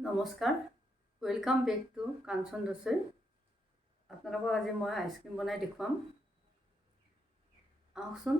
নমস্কাৰ, welcome back to কাঞ্চন দচৈ। আপোনালোকক আজি মই আইচক্ৰীম বনাই দেখুৱাম। আহকচোন।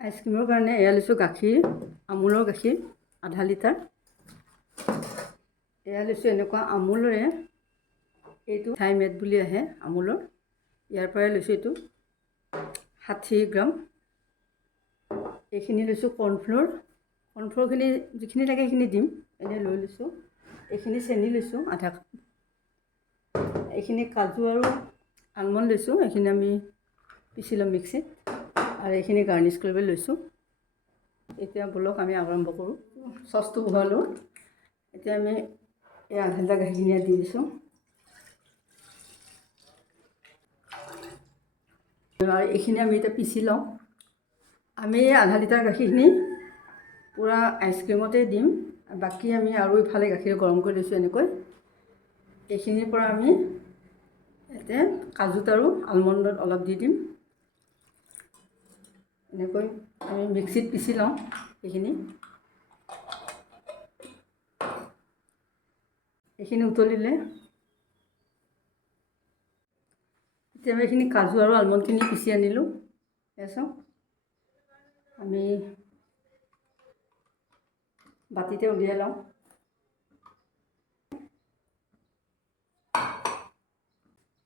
আইচক্ৰীমৰ কাৰণে এয়া লৈছোঁ গাখীৰ, আমুলৰ গাখীৰ আধা লিটাৰ। এয়া লৈছোঁ এনেকুৱা আমুলৰে, এইটো থাইমেট বুলি আহে আমুলৰ, ইয়াৰ পৰাই লৈছোঁ এইটো 60 গ্ৰাম। এইখিনি লৈছোঁ কৰ্ণফ্ল'ৰ। কৰ্ণফ্ল'ৰখিনি যিখিনি লাগে সেইখিনি দিম, এনেই লৈ লৈছোঁ। এইখিনি চেনি লৈছোঁ আধা কাপ। এইখিনি কাজু আৰু আলমণ্ড লৈছোঁ, এইখিনি আমি পিচি ল'ম মিক্সিত। আৰু এইখিনি গাৰ্নিছ কৰিবলৈ লৈছোঁ। এতিয়া ব'লক আমি আৰম্ভ কৰোঁ। চচটো বহালোঁ। এতিয়া আমি এই আধা লিটাৰ গাখীৰখিনি দি দিছোঁ। আৰু এইখিনি আমি এতিয়া পিচি লওঁ। আমি আধা লিটাৰ গাখীৰখিনি পূৰা আইচক্ৰীমতে দিম। বাকী আমি আৰু ইফালে গাখীৰ গৰম কৰি লৈছোঁ এনেকৈ। এইখিনিৰ পৰা আমি ইয়াতে কাজুত আৰু আলমণ্ডত অলপ দি দিম। এনেকৈ আমি মিক্সিত পিচি লওঁ এইখিনি। এইখিনি উতলিলে এতিয়া আমি এইখিনি কাজু আৰু আলমণ্ডখিনি পিচি আনিলোঁ। চাওক, আমি বাতিতে উলিয়াই লওঁ।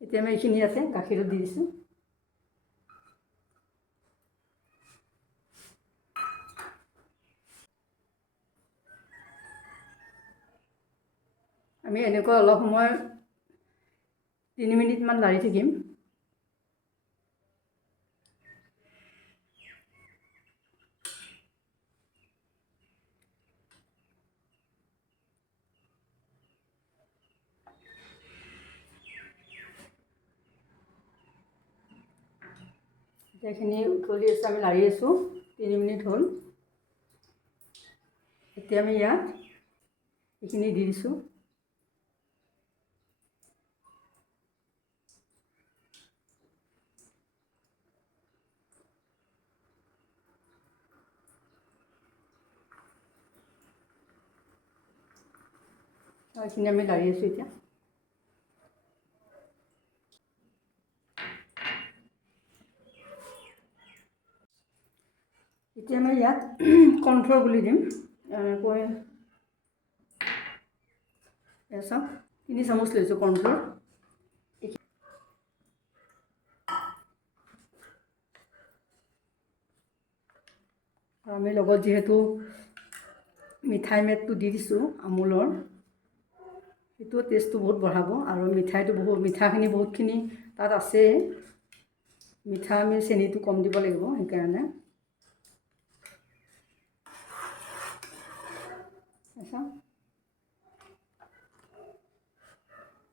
এতিয়া আমি এইখিনি আছে গাখীৰত দি দিছোঁ। আমি এনেকৈ অলপ সময় 3 মিনিটমান লাৰি থাকিম। এইখিনি উতলি আছে, আমি লাৰি আছোঁ। 3 মিনিট হ'ল। এতিয়া আমি ইয়াত এইখিনি দি দিছোঁ। এইখিনি আমি লাৰি আছোঁ এতিয়া। এতিয়া আমি ইয়াত কৰ্ণফ্ল'ৰ বুলি দিম। এনেকৈ চাওক, 3 চামুচ লৈছোঁ কৰ্ণফ্ল'ৰ। আমি লগত যিহেতু মিঠাই মেটটো দি দিছোঁ আমুলৰ, সেইটো টেষ্টটো বহুত বঢ়াব। আৰু মিঠাখিনি বহুতখিনি তাত আছেই। মিঠা আমি চেনিটো কম দিব লাগিব, সেইকাৰণে।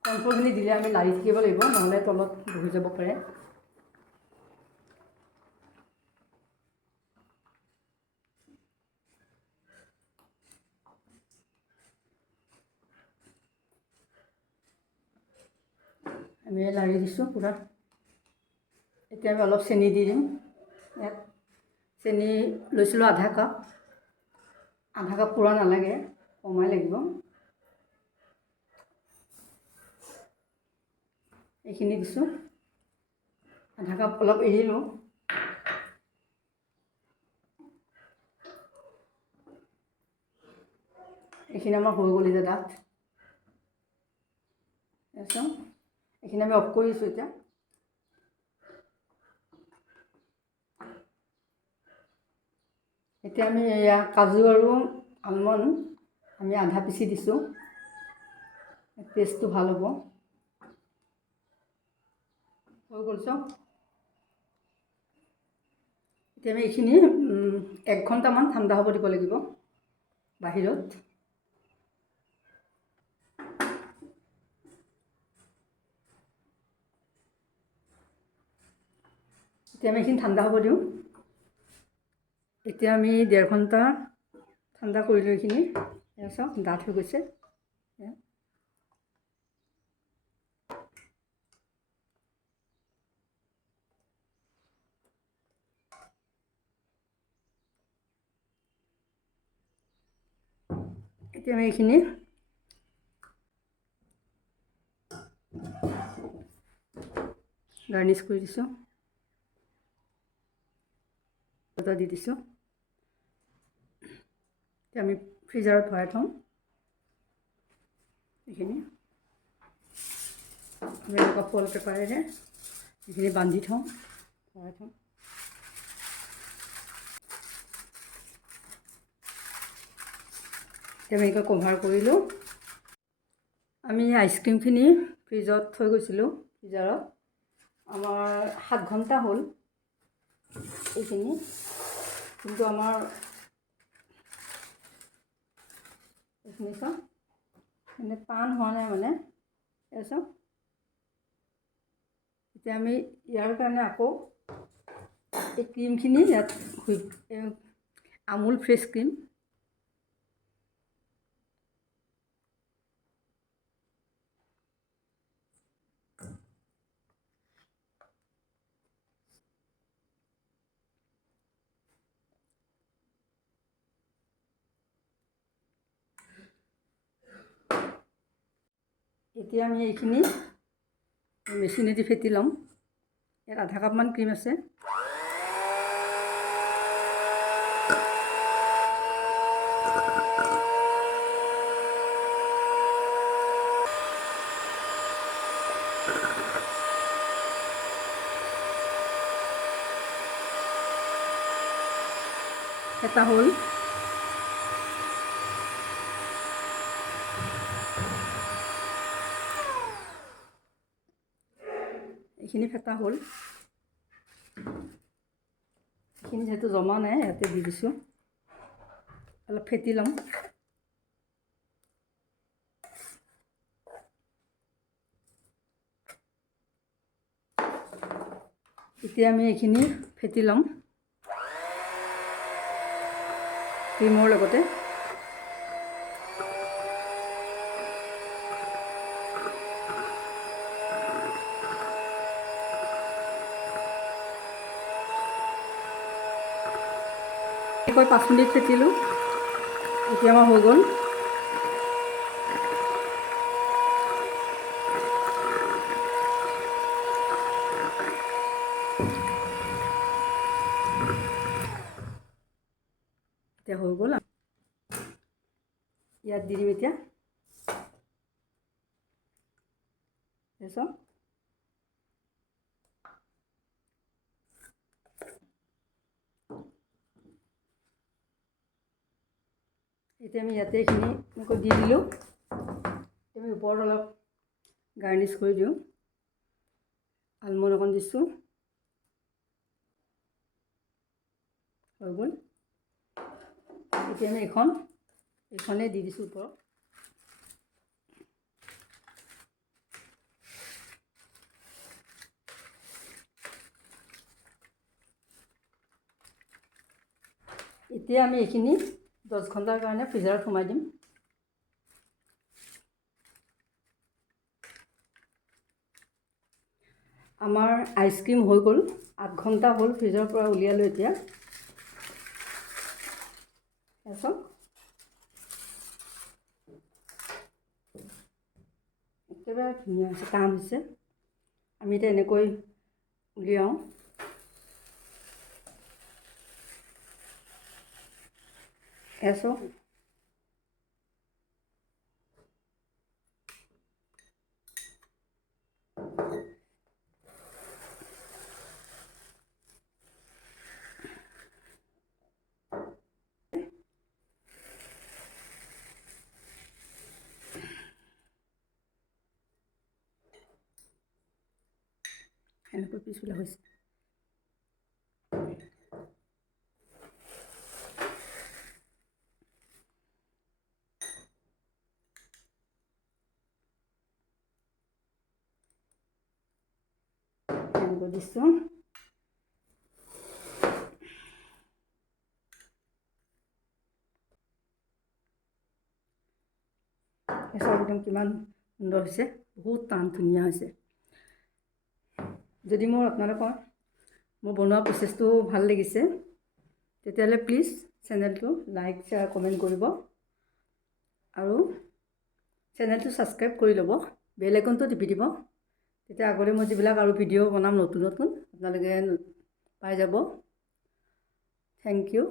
কৰ্ণফ্ল'ৰখিনি দিলে আমি লাৰি থাকিব লাগিব, নহ'লে তলত বহি যাব পাৰে। আমি লাৰি দিছোঁ পূৰা। এতিয়া আমি অলপ চেনি দি দিম। ইয়াত চেনি লৈছিলোঁ আধা কাপ। আধা কাপ পূৰা নালাগে, কমাই লাগিব। এইখিনি দিছোঁ, আধা কাপ অলপ এৰিলোঁ। এইখিনি আমাৰ হৈ গ'ল যে তাত। এইখিনি আমি অফ কৰিছোঁ এতিয়া। এতিয়া আমি এয়া কাজু আৰু আলমণ্ড আমি আধা পিচি দিছোঁ, টেষ্টটো ভাল হ'ব। হৈ গ'ল চাওক। এতিয়া আমি এইখিনি 1 ঘণ্টামান ঠাণ্ডা হ'ব দিব লাগিব বাহিৰত। এতিয়া আমি এইখিনি ঠাণ্ডা হ'ব দিওঁ। এতিয়া আমি 1.5 ঘণ্টা ঠাণ্ডা কৰিলোঁ এইখিনি। চাওক, ডাঠ হৈ গৈছে। এতিয়া আমি এইখিনি গাৰ্নিছ কৰি দিছোঁ, এটা দি দিছোঁ। এতিয়া আমি ফ্ৰিজাৰত ভৰাই থওঁ। এইখিনি আমি এনেকুৱা ফইল পেপাৰেৰে এইখিনি বান্ধি থওঁ, ভৰাই থওঁ। এতিয়া আমি এনেকৈ কভাৰ কৰিলোঁ। আমি আইচক্ৰীমখিনি ফ্ৰিজত থৈ গৈছিলোঁ, ফ্ৰিজাৰত আমাৰ 7 ঘণ্টা হ'ল এইখিনি, কিন্তু আমাৰ এইখিনি চাওঁ মানে টান হোৱা নাই মানে চাওঁ। এতিয়া আমি ইয়াৰ কাৰণে আকৌ এই ক্ৰীমখিনি ইয়াত আমুল ফ্ৰেছ ক্ৰীম এতিয়া আমি এইখিনি মেচিনেদি ফেটি ল'ম। ইয়াত আধা কাপমান ক্ৰীম আছে। এটা হ'ল। এইখিনি ফেটা হ'ল। এইখিনি যিহেতু জমা নাই, ইয়াতে দি দিছোঁ। অলপ ফেটি ল'ম। এতিয়া আমি এইখিনি ফেটি ল'ম ক্ৰীমৰ লগতে। এনেকৈ 5 মিনিট ফেটিলোঁ। এতিয়া আমাৰ হৈ গ'ল। এতিয়া হৈ গ'ল। ইয়াত দি দিম এতিয়া। চাওক এতিয়া আমি ইয়াতে এইখিনি এনেকৈ দি দিলোঁ। আমি ওপৰত অলপ গাৰ্নিছ কৰি দিওঁ। আলমণ্ড অকণ দিছোঁ, হৈ গ'ল। এতিয়া আমি এইখনেই দি দিছোঁ ওপৰত। এতিয়া আমি এইখিনি 10 ঘণ্টাৰ কাৰণে ফ্ৰিজাৰত সোমাই দিম। আমাৰ আইচক্ৰীম হৈ গ'ল। 8 ঘণ্টা হ'ল ফ্ৰিজৰ পৰা উলিয়ালোঁ। এতিয়া চাওক একেবাৰে ধুনীয়া হৈছে, টান হৈছে। আমি এতিয়া এনেকৈ উলিয়াওঁ। চাওক এনেকৈ পিছফালে হৈছে। এনেকৈ দিছোঁ। চাওক একদম কিমান সুন্দৰ হৈছে, বহুত টান ধুনীয়া হৈছে। যদি আপোনালোকৰ মোৰ বনোৱা প্ৰচেছটো ভাল লাগিছে, তেতিয়াহ'লে প্লিজ চেনেলটো লাইক, শ্বেয়াৰ, কমেণ্ট কৰিব আৰু চেনেলটো ছাবস্ক্ৰাইব কৰি ল'ব। বেল আইকনটো টিপি দিব, তেতিয়া আগতে মই যিবিলাক আৰু ভিডিঅ' বনাম নতুন নতুন আপোনালোকে পাই যাব। Thank U.